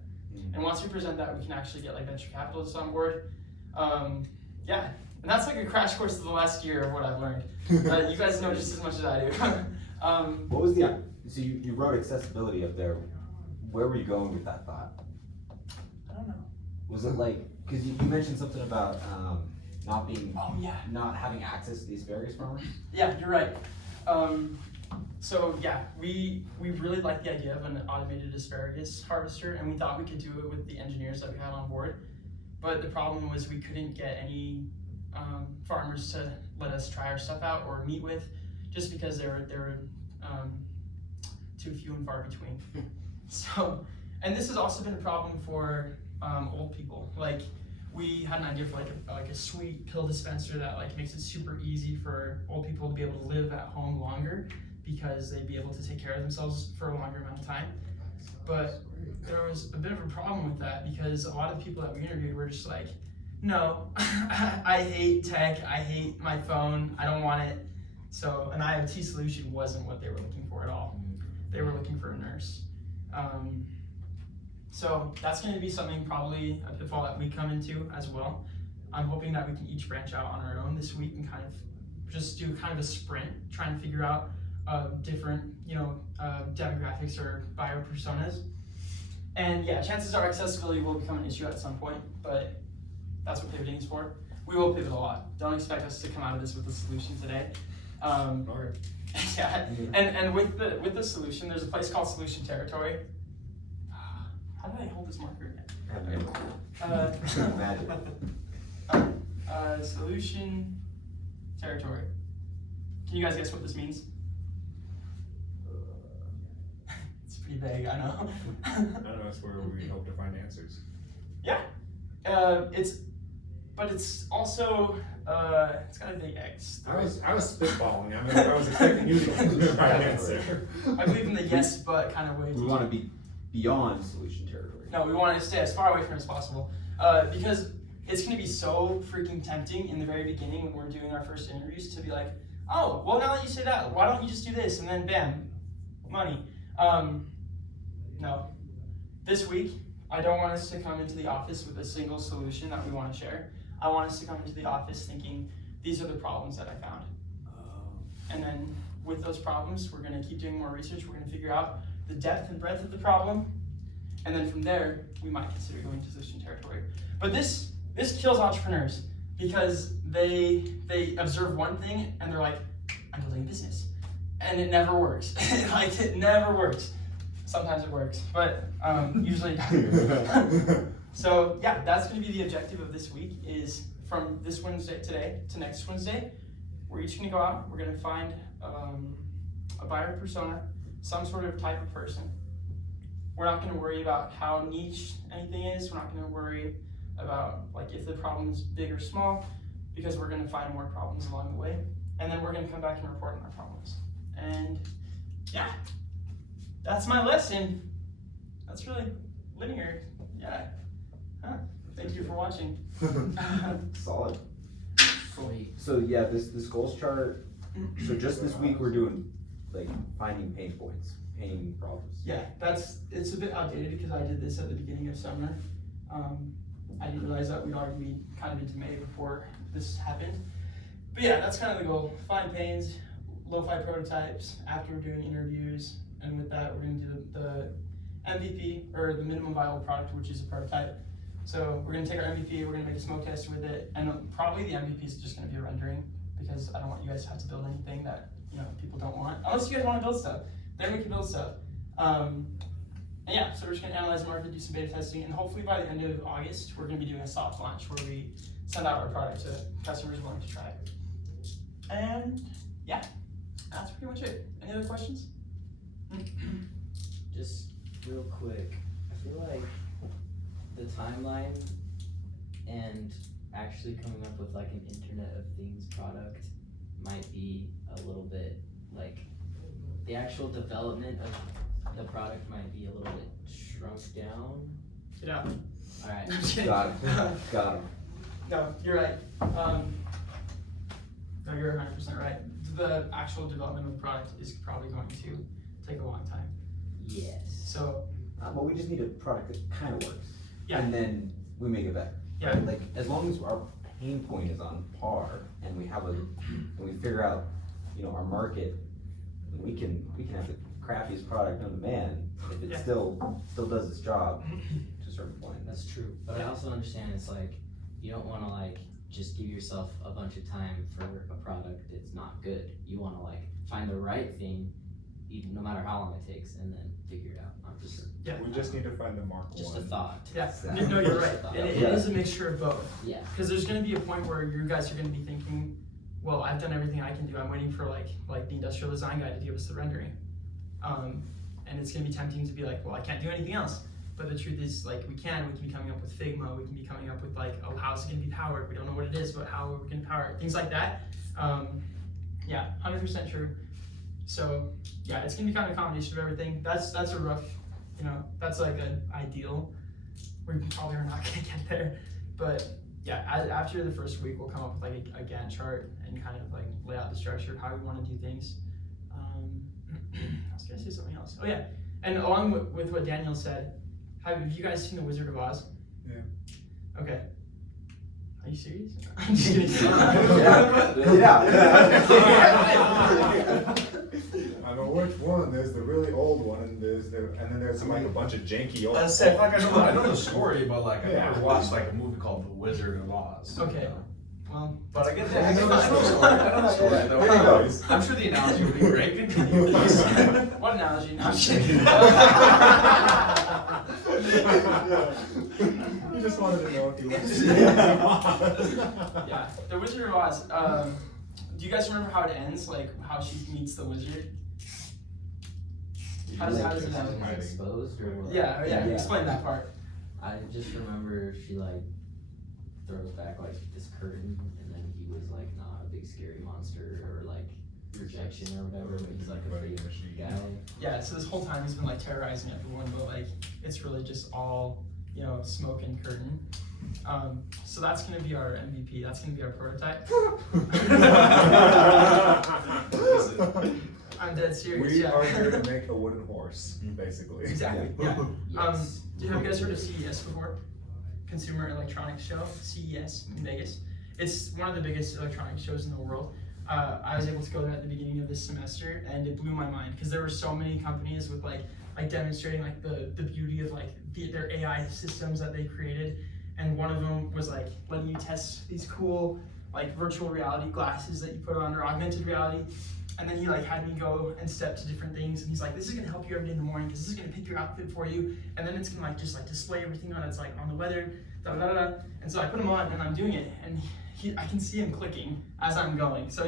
And once we present that, we can actually get like venture capitalists on board. Yeah, and that's like a crash course of the last year of what I've learned. You guys know just as much as I do. What was so you wrote accessibility up there. Where were you going with that thought? I don't know. Was it like, cause you mentioned something about not Oh yeah. not having access to the asparagus farmers? Yeah, you're right. So yeah, we really liked the idea of an automated asparagus harvester, and we thought we could do it with the engineers that we had on board. But the problem was we couldn't get any farmers to let us try our stuff out or meet with, just because they were too few and far between. So, and this has also been a problem for old people. Like, we had an idea for like a sweet pill dispenser that like makes it super easy for old people to be able to live at home longer, because they'd be able to take care of themselves for a longer amount of time. But there was a bit of a problem with that, because a lot of the people that we interviewed were just like, no, I hate tech, I hate my phone, I don't want it. So an IoT solution wasn't what they were looking for at all. They were looking for a nurse. So that's going to be something, probably a pitfall that we come into as well. I'm hoping that we can each branch out on our own this week and kind of just do kind of a sprint, trying to figure out different, demographics or buyer personas. And yeah, chances are accessibility will become an issue at some point, but that's what pivoting is for. We will pivot a lot. Don't expect us to come out of this with a solution today. Okay. Yeah, and with the solution, there's a place called Solution Territory. How did I hold this marker again? Magic. Solution Territory. Can you guys guess what this means? It's pretty vague, I know. I don't know, that's where we hope to find answers. Yeah, but it's also it's got a big X. I was spitballing. I mean, I was expecting you to get the right answer. I believe in the yes but kind of way. We want to be beyond solution territory. No, we want to stay as far away from it as possible, because it's going to be so freaking tempting in the very beginning when we're doing our first interviews to be like, oh, well, now that you say that, why don't you just do this, and then bam, money. No, this week I don't want us to come into the office with a single solution that we want to share. I want us to come into the office thinking, these are the problems that I found. And then with those problems, we're going to keep doing more research. We're going to figure out the depth and breadth of the problem. And then from there, we might consider going to solution territory. But this kills entrepreneurs, because they observe one thing and they're like, I'm building a business. And it never works. Like, it never works. Sometimes it works, but usually So yeah, that's going to be the objective of this week, is from this Wednesday today to next Wednesday, we're each going to go out, we're going to find a buyer persona, some sort of type of person. We're not going to worry about how niche anything is. We're not going to worry about like if the problem is big or small, because we're going to find more problems along the way. And then we're going to come back and report on our problems. And yeah, that's my lesson. That's really linear. Yeah. Huh. Thank you for watching. Solid. Sweet. So yeah, this goals chart. So just this week we're doing like finding pain points, pain problems. Yeah, it's a bit outdated because I did this at the beginning of summer. I didn't realize that we'd already be kind of into May before this happened. But yeah, that's kind of the goal. Find pains, lo-fi prototypes after we're doing interviews, and with that we're going to do the MVP, or the minimum viable product, which is a prototype. So we're going to take our MVP, we're going to make a smoke test with it, and probably the MVP is just going to be a rendering, because I don't want you guys to have to build anything that people don't want. Unless you guys want to build stuff, then we can build stuff. And yeah, so we're just gonna analyze the market, do some beta testing, and hopefully by the end of August, we're gonna be doing a soft launch where we send out our product to customers willing to try it. And yeah, that's pretty much it. Any other questions? Just real quick, I feel like the timeline and actually coming up with like an Internet of Things product might be a little bit like the actual development of the product might be a little bit shrunk down. Get out. Alright, I'm kidding. Got him, got him. No, you're right. No, you're 100% right. The actual development of the product is probably going to take a long time. yes. So But we just need a product that kind of works. Yeah. And then we make it better. Yeah. Like, as long as our pain point is on par and we have and we figure out, you know, our market, then we can have the crappiest product known to man if it Yeah. still does its job to a certain point. That's true, but I also understand it's like, you don't wanna like, just give yourself a bunch of time for a product that's not good. You wanna like, find the right thing, even, no matter how long it takes, and then figure it out. I'm just, yeah. We just need to find the Mark just a one. thought. Yeah, Exactly. no, you're right. And it Yeah. is a mixture of both. Yeah. Because there's going to be a point where you guys are going to be thinking, well, I've done everything I can do. I'm waiting for like the industrial design guy to give us the rendering. And it's going to be tempting to be like, well, I can't do anything else. But the truth is, like, we can be coming up with Figma. We can be coming up with like, oh, how's it going to be powered? We don't know what it is, but how are we going to power it? Things like that. Yeah, 100% true. So yeah, it's going to be kind of a combination of everything. That's a rough, you know, that's like an ideal. We probably are not going to get there, but yeah, after the first week, we'll come up with like a Gantt chart and kind of like lay out the structure of how we want to do things. I was gonna say something else. Oh yeah, and along with what Daniel said, have you guys seen The Wizard of Oz? Yeah. Okay. Are you serious? I'm just kidding. I know which one. There's the really old one, and then there's like a bunch of janky old. I said, like, I know the story, but like, I Yeah. never watched like a movie called The Wizard of Oz. Okay. Well, But I get Yeah, that. I know the story. I know the story. though. There you go. I'm sure the analogy would be great. Continue, please. what analogy? No, I'm just kidding. You just wanted to know if you was. Yeah, The Wizard of Oz. Do you guys remember how it ends? Like how she meets the wizard? How does it How end? it was exposed or what? Yeah, yeah. Yeah. Explain that part. I just remember she like throws back like this curtain, and then he was like not a big scary monster or like rejection or whatever, but he's like a Everybody fake machine. guy. Yeah, so this whole time he's been like terrorizing everyone, but like it's really just all, you know, smoke and curtain. So that's gonna be our MVP. That's gonna be our prototype. I'm dead serious. We yeah. are here to make a wooden horse, basically. Exactly. Yeah. Yes. Have you guys heard of CES before? Consumer Electronics Show, CES in Vegas. It's one of the biggest electronics shows in the world. I was able to go there at the beginning of this semester, and it blew my mind because there were so many companies with like demonstrating like the beauty of like their AI systems that they created, and one of them was like letting you test these cool like virtual reality glasses that you put on or augmented reality. And then he like had me go and step to different things, and he's like, "This is gonna help you every day in the morning because this is gonna pick your outfit for you, and then it's gonna like just like display everything on it's like on the weather, da da da da." And so I put him on, and I'm doing it, and I can see him clicking as I'm going. So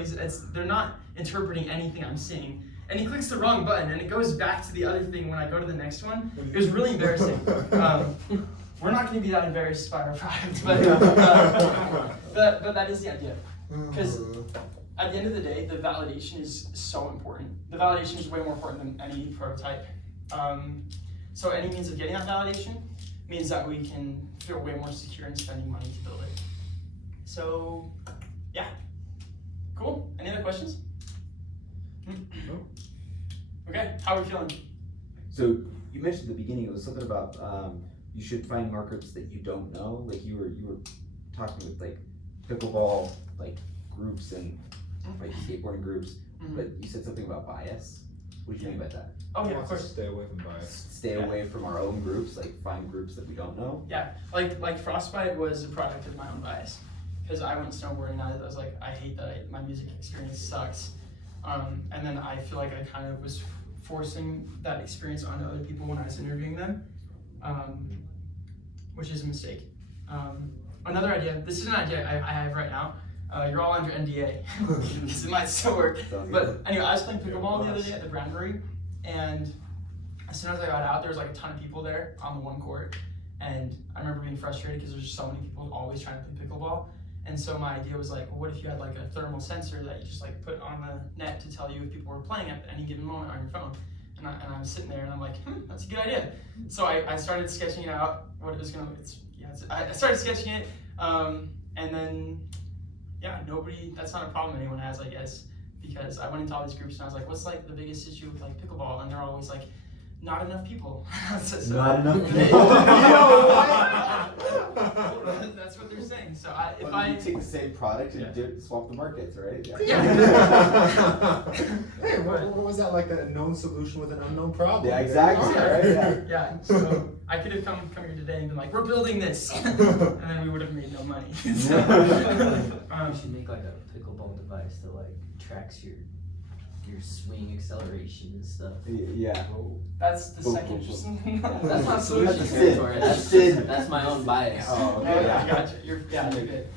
they're not interpreting anything I'm seeing, and he clicks the wrong button, and it goes back to the other thing when I go to the next one. It was really embarrassing. We're not gonna be that embarrassed by our product, but that is the idea, because. At the end of the day, the validation is so important. The validation is way more important than any prototype. So any means of getting that validation means that we can feel way more secure in spending money to build it. So, yeah. Cool. Any other questions? Okay, how are we feeling? So you mentioned at the beginning, it was something about you should find markets that you don't know. Like you were talking with like pickleball like groups and like skateboarding groups, but you said something about bias. What do you mean by that? Oh yeah, of course. Stay away from bias. Stay away from our own groups, like find groups that we don't know. Yeah, like Frostbite was a product of my own bias. Because I went snowboarding and I was like, I hate that my music experience sucks. And then I feel like I kind of was forcing that experience onto other people when I was interviewing them, which is a mistake. Another idea, this is an idea I have right now. You're all under NDA, because it might still work. Sounds But good. anyway, I was playing pickleball the other day at the Brownbury, and as soon as I got out, there was like a ton of people there on the one court, and I remember being frustrated because there's just so many people always trying to play pickleball. And so my idea was like, well, what if you had like a thermal sensor that you just like put on the net to tell you if people were playing at any given moment on your phone? And I was sitting there and I'm like, that's a good idea. So I started sketching it out, what it was gonna, I started sketching it, and then, yeah, that's not a problem anyone has, I guess, because I went into all these groups and I was like, what's like the biggest issue with like pickleball? And they're always like, not enough people. So- Not enough They- people. That's what they're saying. So if Well, I you take the same product and Yeah. swap the markets, right? Hey, what was that, like a known solution with an unknown problem? Yeah, exactly, right? Yeah. yeah, so I could have come here today and been like, we're building this, and then we would have made no money. So, You should make like a pickleball device that like tracks your swing acceleration and stuff. Yeah. that's the Boom, second. boom, That's not solution That's territory. Sid. That's my own bias. Oh, Oh, okay, yeah, I yeah. gotcha. You're good.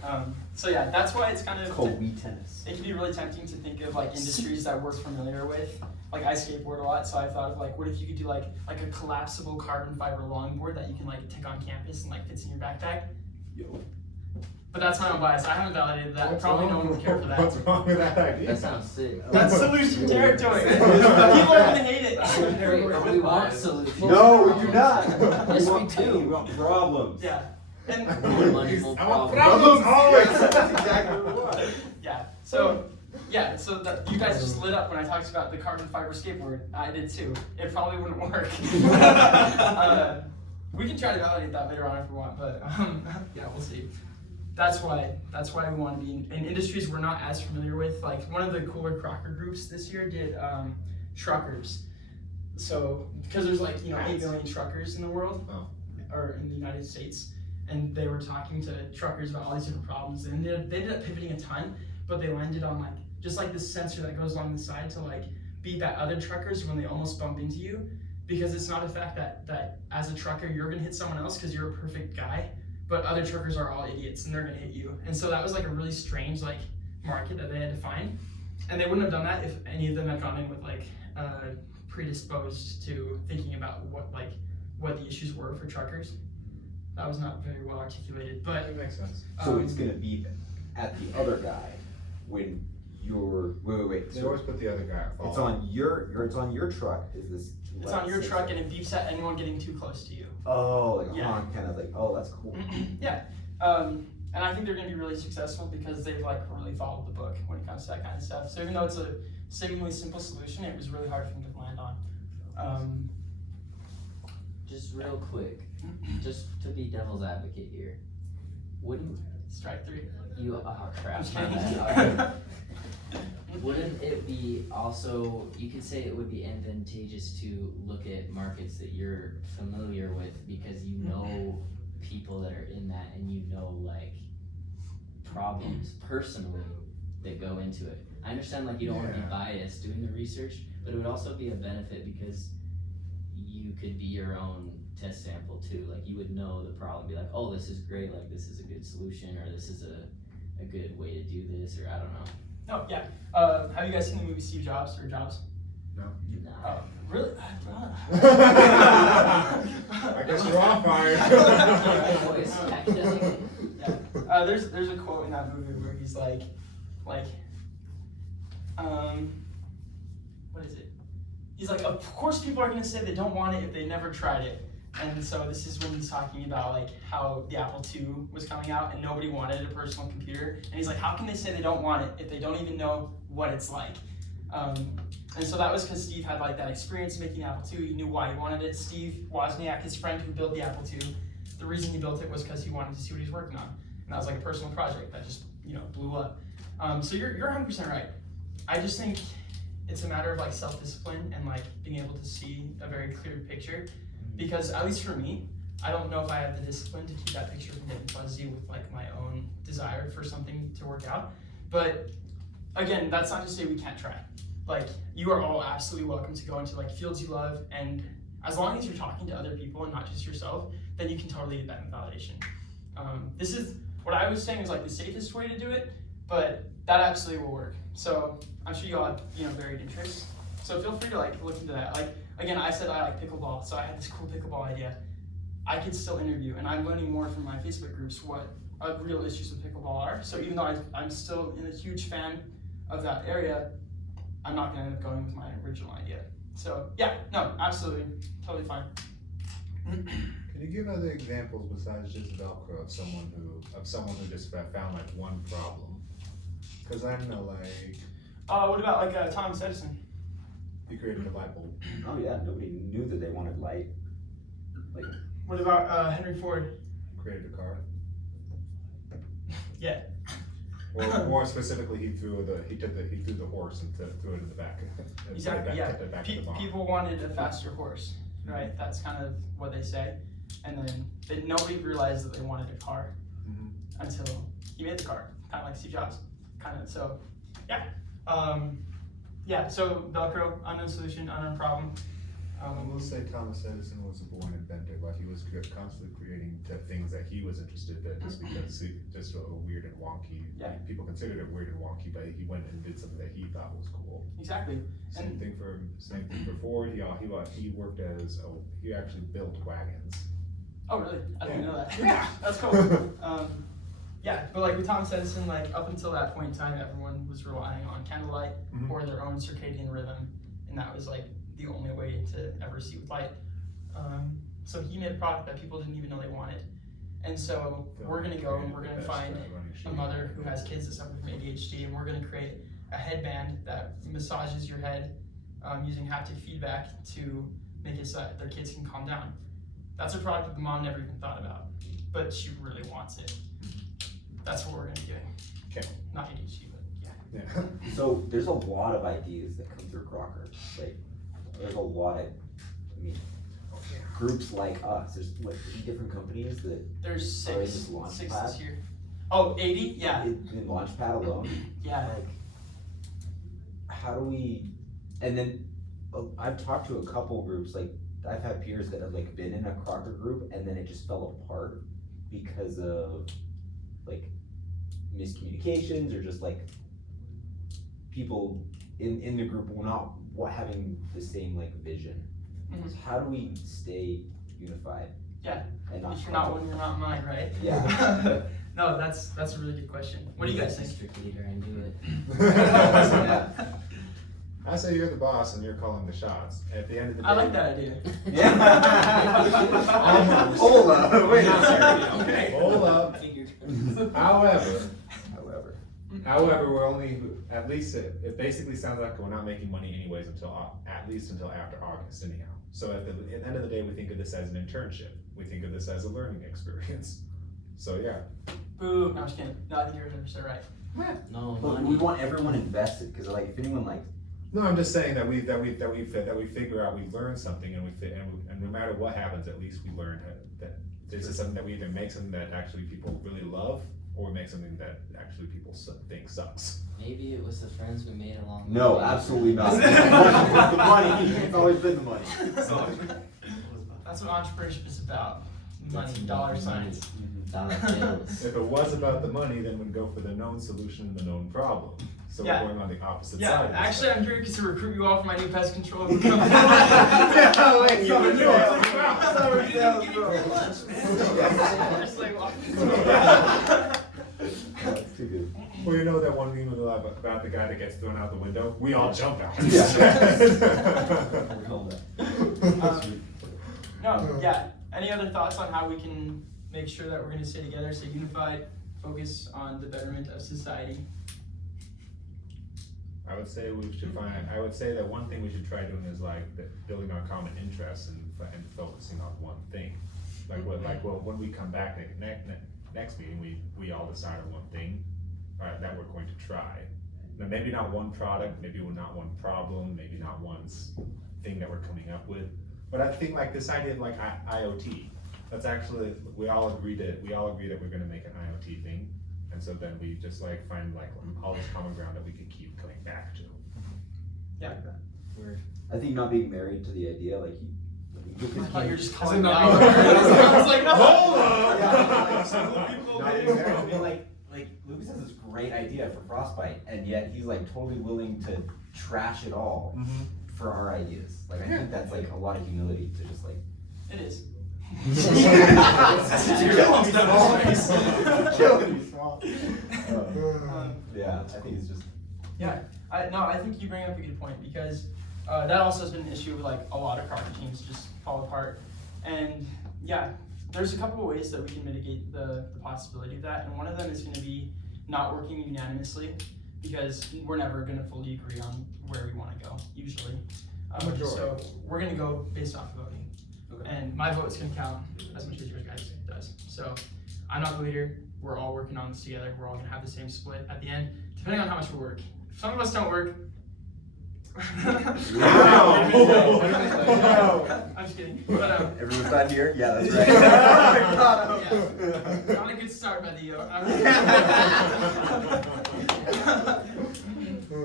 So yeah, that's why it's kind It's of. called Wii tennis. It can be really tempting to think of like industries that we're familiar with. Like I skateboard a lot, so I thought of like, what if you could do like a collapsible carbon fiber longboard that you can like take on campus and like fits in your backpack. Yo. But that's my own bias. I haven't validated that. Probably no one would care for that. What's wrong with that idea? That sounds sick. That's solution territory. People are gonna hate it. Wait, we want solutions. No, we do not. Yes, we want do. pain, we want problems. Yeah. And More money, more I want problems. problems always. That's exactly what we want. yeah. So that you guys just lit up when I talked about the carbon fiber skateboard. I did too. It probably wouldn't work. We can try to validate that later on if we want, but yeah, we'll see. That's why we want to be in industries we're not as familiar with. Like one of the cooler Crocker groups this year did truckers. So because there's like 8 million truckers in the world, Oh. or in the United States, and they were talking to truckers about all these different problems. And they ended up pivoting a ton, but they landed on like just like this sensor that goes along the side to like beep at other truckers when they almost bump into you, because it's not a fact that as a trucker you're gonna hit someone else because you're a perfect guy, but other truckers are all idiots and they're gonna hit you. And so that was like a really strange like market that they had to find, and they wouldn't have done that if any of them had gone in with like predisposed to thinking about what the issues were for truckers. That was not very well articulated, but That makes sense. So it's gonna be at the other guy when you're wait. They So always put the other guy at fault. it's on your truck. Is this? it's on your truck and it beeps at anyone getting too close to you. Oh, like a Yeah. honk, kind of like, oh, that's cool. Yeah, and I think they're gonna be really successful because they've like really followed the book when it comes to that kind of stuff. So even though it's a seemingly simple solution, it was really hard for them to land on. Just real quick, just to be devil's advocate here, wouldn't Strike three. you? Oh crap! I'm My kidding. bad. Alright. Wouldn't it be also? You could say it would be advantageous to look at markets that you're familiar with because you know people that are in that and you know like problems personally that go into it. I understand like you don't want to be Yeah. biased doing the research, but it would also be a benefit because you could be your own test sample too. Like you would know the problem, be like, oh, this is great, like this is a good solution, or this is a good way to do this, or I don't know. Oh yeah. Have you guys seen the movie Steve Jobs or Jobs? Nah. Oh, really? I guess you're on fire. Voice academic. Yeah. There's a quote in that movie where he's like, what is it? He's like, of course people are gonna say they don't want it if they never tried it. And so this is when he's talking about like how the Apple II was coming out and nobody wanted a personal computer. And he's like, how can they say they don't want it if they don't even know what it's like? And so that was because Steve had like that experience making Apple II. He knew why he wanted it. Steve Wozniak, his friend who built the Apple II, the reason he built it was because he wanted to see what he was working on. And that was like a personal project that just, blew up. So you're 100% right. I just think it's a matter of like self-discipline and like being able to see a very clear picture. Because at least for me, I don't know if I have the discipline to keep that picture from getting fuzzy with like my own desire for something to work out. But again, that's not to say we can't try. like you are all absolutely welcome to go into like fields you love, and as long as you're talking to other people and not just yourself, then you can totally get that validation. This is what I was saying is like the safest way to do it, but that absolutely will work. So I'm sure you all have, you know, varied interests. So feel free to like look into that. Like again, I said I like pickleball, so I had this cool pickleball idea. I could still interview, and I'm learning more from my Facebook groups what real issues with pickleball are. So even though I'm still a huge fan of that area, I'm not gonna end up going with my original idea. So yeah, no, absolutely, totally fine. Can you give other examples besides just Velcro of someone who just found like one problem? Cause I don't know, like, What about like Thomas Edison? he created a light bulb. Oh yeah, nobody knew that they wanted light. Like, What about Henry Ford? Created a car. Yeah. Or more specifically, he threw the horse and threw it in the back. And Exactly, back, yeah. kept it back to the barn. People wanted a faster horse, right? That's kind of what they say. And then nobody realized that they wanted a car Mhm. until he made the car, kind of like Steve Jobs, kind of. So, yeah. Yeah, so Velcro, unknown solution, unknown problem. I will say Thomas Edison was a born inventor. Like he was constantly creating the things that he was interested in, just because just a weird and wonky. Yeah. People considered it weird and wonky, but he went and did something that he thought was cool. Exactly. Same thing for Ford. He worked as he actually built wagons. Oh, really? I didn't know that. Yeah. That's cool. Yeah, but like with Thomas Edison, like up until that point in time, everyone was relying on candlelight Mhm. or their own circadian rhythm, and that was like the only way to ever see with light. So he made a product that people didn't even know they wanted. And so we're gonna go and we're gonna find a mother who has kids that suffer from ADHD, and we're gonna create a headband that massages your head using haptic feedback to make it so that their kids can calm down. That's a product that the mom never even thought about, but she really wants it. That's what we're gonna be doing. Okay. Not ADHD, but yeah. Yeah. so there's a lot of ideas that come through Crocker. Like, there's a lot of, I mean, groups like us. There's what 8 different companies that There's Are in six this launch this pad? year. Oh, 80? Yeah. in Launchpad alone. Yeah. Like, how do we? And then I've talked to a couple groups. Like, I've had peers that have like been in a Crocker group, and then it just fell apart because of like miscommunications or just like people in the group were not having the same like vision. Mhm. So how do we stay unified? Yeah. And If you're not one, you're not mine, right? Yeah. No, that's a really good question. What do you guys think? District leader, I knew it. I say you're the boss and you're calling the shots. At the end of the day, I like that idea. Almost. Hold up. Wait a second. Okay. Hold up. However, However. we're only, at least it basically sounds like we're not making money anyways at least until after August anyhow. So at the end of the day, we think of this as an internship. We think of this as a learning experience. So yeah. Boo. No, I'm just kidding. No, I think you're 100% right. No, But money. we want everyone invested because like if anyone like No, I'm just saying that we figure out we've learned something and no matter what happens, at least we learned that this is something that we either make something that actually people really love or we make something that actually people think sucks. Maybe it was the friends we made along the no, way. absolutely not. The money. It's always been the money. That's what entrepreneurship is about. Money, That's dollar money. signs. Dollar bills. If it was about the money, then we'd go for the known solution and the known problem. So Yeah. we're going on the opposite Yeah, side. of this actually, thing. I'm here to recruit you all for my new pest control. Yeah, wait, Summer sales. Summer sales, bro. Just like walk- That's too good. Well, you know that one meme about the guy that gets thrown out the window? We all jump out. No, yeah. Any other thoughts on how we can make sure that we're going to stay together, stay unified, focus on the betterment of society? I would say I would say that one thing we should try doing is like building our common interests and focusing on one thing. When we come back next meeting, we all decide on one thing that we're going to try. Now, maybe not one product, maybe not one problem, maybe not one thing that we're coming up with. But I think like this idea of like IoT, that's actually we all agree that we're going to make an IoT thing, and so then we just like find like all this common ground that we could keep coming back to. Yeah. I think not being married to the idea, like you I thought you were just Is calling it me not out. being married? I was like, no. Hold on. Yeah. Single people not being being married, I mean, like Lucas has this great idea for Frostbite, and yet he's like totally willing to trash it all for our ideas. Like I think that's like a lot of humility to just like. It is. Killing me small. Um, Yeah, I think it's just. I think you bring up a good point because that also has been an issue with like a lot of CrossFit teams just fall apart. And yeah, there's a couple of ways that we can mitigate the possibility of that. And one of them is going to be not working unanimously because we're never going to fully agree on where we want to go, usually. So we're going to go based off of voting. Okay. And my vote's going to count as much as yours guys does. So I'm not the leader. We're all working on this together. We're all going to have the same split at the end, depending on how much we work. If some of us don't work, Wow. I'm just kidding. But, Everyone's not here? Yeah, that's yeah, not a good start by the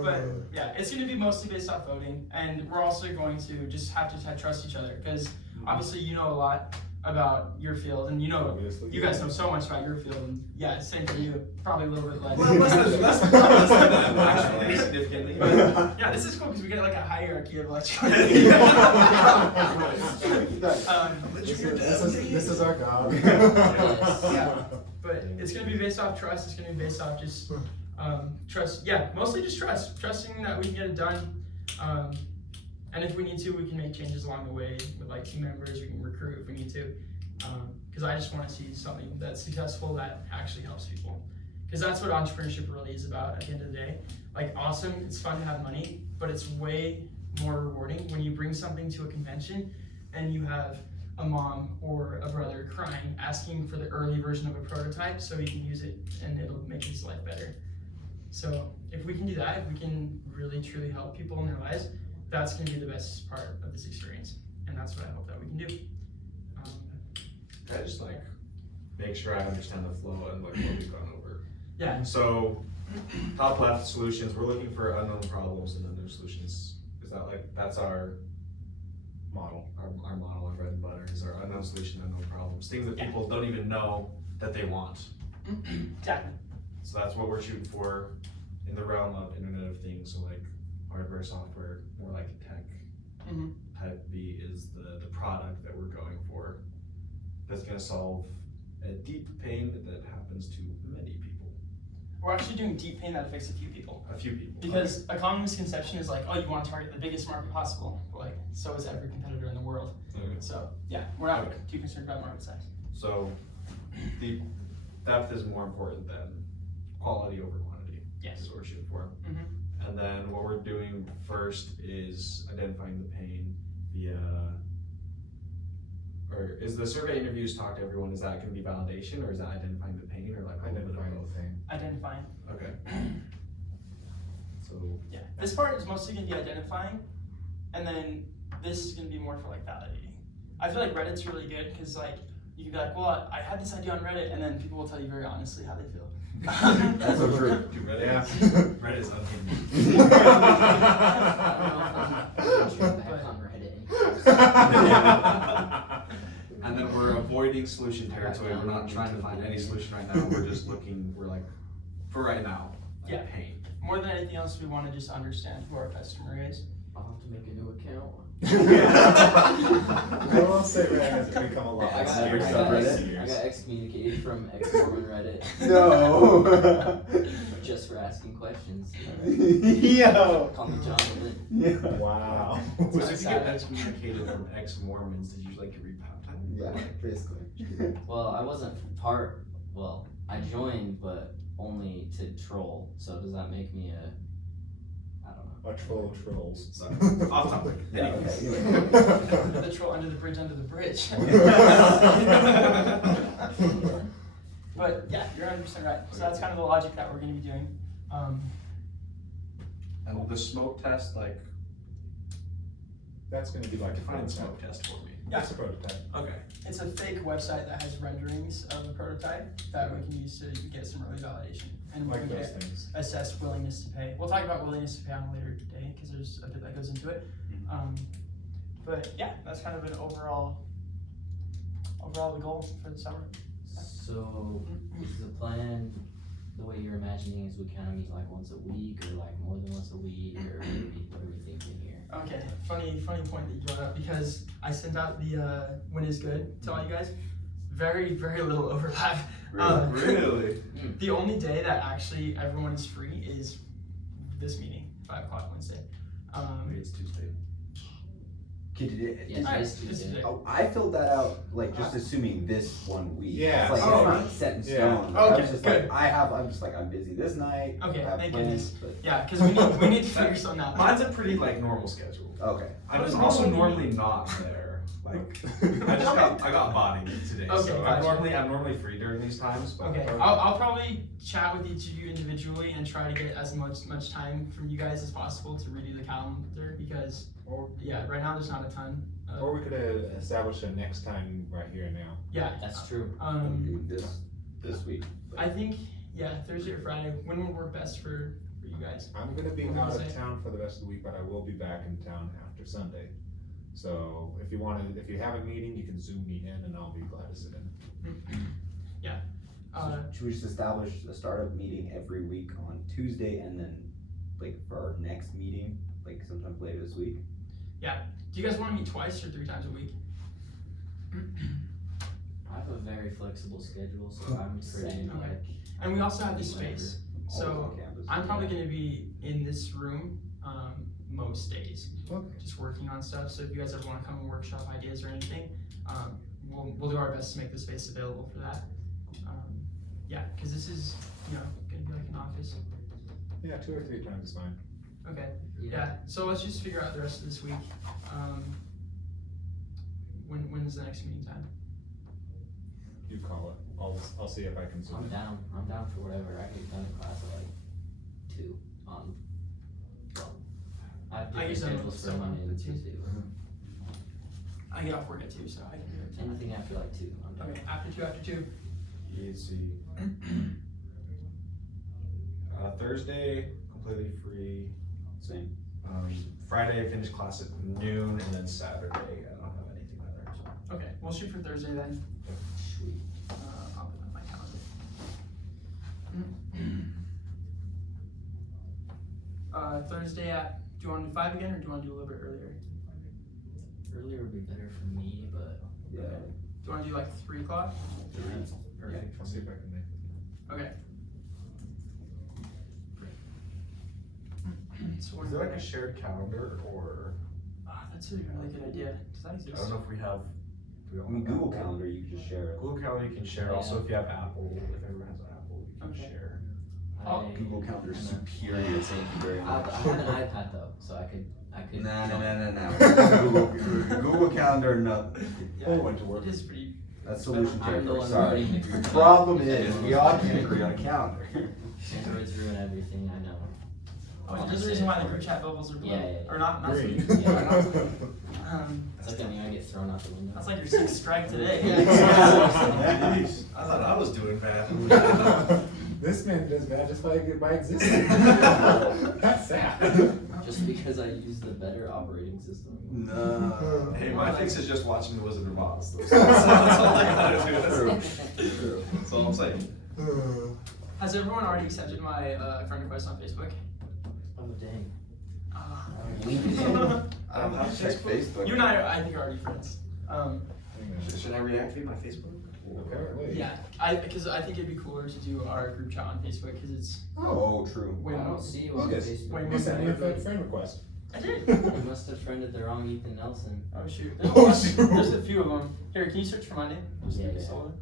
But yeah, it's going to be mostly based off voting, and we're also going to just have to trust each other because obviously you know a lot about your field, and you guys know so much about your field, and yeah, same for you, probably a little bit less. less than that, actually, significantly. But, yeah, this is cool because we get like a hierarchy of electronics. This is our God. Yeah. But it's going to be based off trust. It's going to be based off just trust. Yeah, mostly just trust. Trusting that we can get it done. And if we need to, we can make changes along the way with like team members. We can recruit if we need to. Because I just want to see something that's successful that actually helps people. Because that's what entrepreneurship really is about at the end of the day. Like, awesome, it's fun to have money, but it's way more rewarding when you bring something to a convention and you have a mom or a brother crying, asking for the early version of a prototype so he can use it and it'll make his life better. So if we can do that, if we can really truly help people in their lives, that's going to be the best part of this experience. And that's what I hope that we can do. Can I just like make sure I understand the flow and like what we've gone over? Yeah. So top left solutions, we're looking for unknown problems and unknown solutions. Is that like, that's our Model. our model, our bread and butter is our unknown solution, unknown problems, things that people don't even know that they want. Exactly. So that's what we're shooting for in the realm of Internet of Things. So like hardware, software, more like tech. Mhm. Type B is the product that we're going for. That's gonna solve a deep pain that happens to many people. We're actually doing deep pain that affects a few people. A few people. Because a common misconception is like, oh, you want to target the biggest market possible. But like, so is every competitor in the world. Okay. So yeah, we're not too concerned about market size. So the depth is more important than quality over quantity. Yes. Is what we're shooting for. Mhm. And then what we're doing first is identifying the pain via, or is the survey interviews talk to everyone, is that gonna be validation or is that identifying the pain or like a little bit of Identifying both? the thing. Identifying. Okay. So, Yeah. This part is mostly going to be identifying, and then this is going to be more for like validating. I feel like Reddit's really good because like you can be like, well, I had this idea on Reddit, and then people will tell you very honestly how they feel. That's so true. do Reddit, Yeah. Reddit is unhinged. Back on Reddit. And then we're avoiding solution territory, we're not trying to find any solution right now, we're just looking, we're like, for right now, like Yeah. pain. More than anything else, we want to just understand who our customer is. I'll have to make a new account. I won't say Reddit has become a lot I got, Never less saw Reddit. serious. I got excommunicated from ex-Mormon Reddit No. just for asking questions. Yo. Call me John Lynn. Yeah. Wow. So if you get Sad. excommunicated from ex-Mormons, did you like get rebaptized? Yeah, basically. Well, I wasn't part, well, I joined, but only to troll, so does that make me a, I don't know. A troll of trolls. So, off topic. Yeah, Anyways. okay. The troll under the bridge, under the bridge. But yeah, you're 100% right. So that's kind of the logic that we're going to be doing. And the smoke test, like, That's gonna be like a define prototype. smoke test for me. That's a prototype. Okay. It's a fake website that has renderings of a prototype that we can use to get some early validation. and Like we those can things. assess willingness to pay. We'll talk about willingness to pay on a later day because there's a bit that goes into it. But yeah, that's kind of an overall the goal for the summer. So, is the plan, the way you're imagining is we kind of meet like once a week or like more than once a week, or what are we thinking here? Okay, funny point that you brought up because I sent out the when is good to all you guys. Very little overlap. Really? The only day that actually everyone is free is this meeting, 5 o'clock Wednesday. Maybe it's Tuesday. Yes, Alright, this this Tuesday. Tuesday. Oh, I filled that out, like, just assuming this 1 week. Yeah. It's like, Oh, it's right. not set in Yeah. stone. Okay, I was just good. like, I'm just like, I'm busy this night. Okay, I have thank plans, goodness. Yeah, because we need to figure something out. Mine's a pretty like normal schedule. but- Okay. I'm What just does also normal normally not there. Like I got bodied today, Okay, so gotcha. I'm normally free during these times. But Okay, I'll probably chat with each of you individually and try to get as much time from you guys as possible to redo the calendar because Or, yeah, right now there's not a ton. or we could establish a next time right here and now. Yeah. That's true. I'm doing this week. but- I think Thursday or Friday. When would work best for you guys? I'm gonna be What out was of it? town for the rest of the week, but I will be back in town after Sunday. So if you have a meeting, you can Zoom me in and I'll be glad to sit in. Yeah. Should we just establish a startup meeting every week on Tuesday and then, like, for our next meeting, like, sometime later this week? Do you guys want to meet twice or 3 times a week? I have a very flexible schedule, so I'm pretty Same. Okay. like. And we also have the Whenever. space. Always So on campus. I'm probably going to be in this room most days, Okay. just working on stuff. So if you guys ever want to come and workshop ideas or anything, we'll do our best to make the space available for that. Because this is going to be like an office. Yeah, 2 or 3 times is fine. Okay. Yeah. So let's just figure out the rest of this week. When is the next meeting time? You call it. I'll see if I can Zoom I'm it. down. I'm down for whatever. I get done in class at like 2 on. Well, I have I different get done schedules for at Monday and 2. Tuesday. I get off work at 2, so I can do it. Anything after like 2, I'm down. Okay. After 2. Let's see. Thursday completely free. Same. Friday I finish class at noon, and then Saturday I don't have anything there. So. Okay. We'll shoot for Thursday then. Sweet. I'll put it on my calendar. Thursday at, do you want to do 5 again or do you want to do a little bit earlier? Earlier would be better for me, but Yeah. Do you want to do like 3 o'clock? that's perfect. I'll see if I can make it. Okay. So Is there like a shared calendar, or that's a really good idea. Does that I exist? don't know if we have. Do we all I mean, have Google Apple? Calendar, you can just share it. Google Calendar you can share. Also, if you have Apple, if everyone has an Apple, you can Okay. share. Oh, Google Calendar is superior, thank you very I much. have an iPad though, so I could. No. Google Calendar, no. Yeah, went to work. it is pretty. That's solution I'm the territory, one sorry. running the group. Problem is, we all can't agree on a calendar. Androids ruin everything, I know. Oh, there's a reason why the group chat bubbles are blue. Yeah. Or not Green. blue. Yeah. Not blue. It's like I mean I get thrown out the window. That's like your 6th strike today. Jeez, I thought I was doing bad. This man does bad just by existing. That's sad. Just because I use the better operating system. No. Hey, my fix is just watching The Wizard of Oz. That's all I gotta do. That's all I'm saying. Has everyone already accepted my friend request on Facebook? Oh dang. LinkedIn. I don't have to check Facebook. You and I think, are already friends. Should I reactivate my Facebook? Apparently. Yeah, because I think it'd be cooler to do our group chat on Facebook because it's Oh, true. way I more. don't see you on Lucas, Facebook. Wait, You sent me a friend request. I did. You must have friended the wrong Ethan Nelson. Oh shoot. Oh, shoot. There's a few of them. Here, can you search for my name? Just Yeah, Lucas yeah. Sullivan.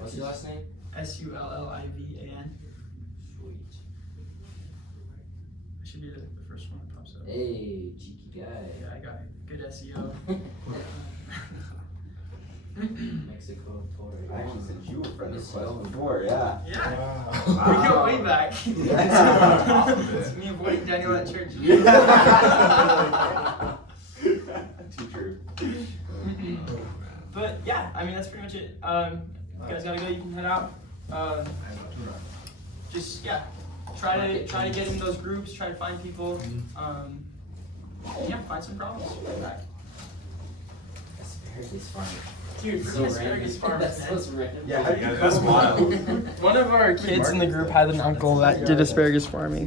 What's your last name? Sullivan. Sweet. Should be the first one that pops up. Hey, cheeky guy. Yeah, I got good SEO. Mexico, Puerto Rico. I actually sent you a friend Yes, request so. before, yeah. Yeah. Wow. We go way back. Yeah. It's me avoiding Daniel at church. Teacher. But yeah, I mean that's pretty much it. you guys gotta go, you can head out. Just try to get in those groups, try to find people, find some problems. Asparagus farming. Dude, So freaking asparagus random. farms, That's man. so random. Yeah, how do you That's wild. One of our kids in the group had an uncle that did asparagus farming.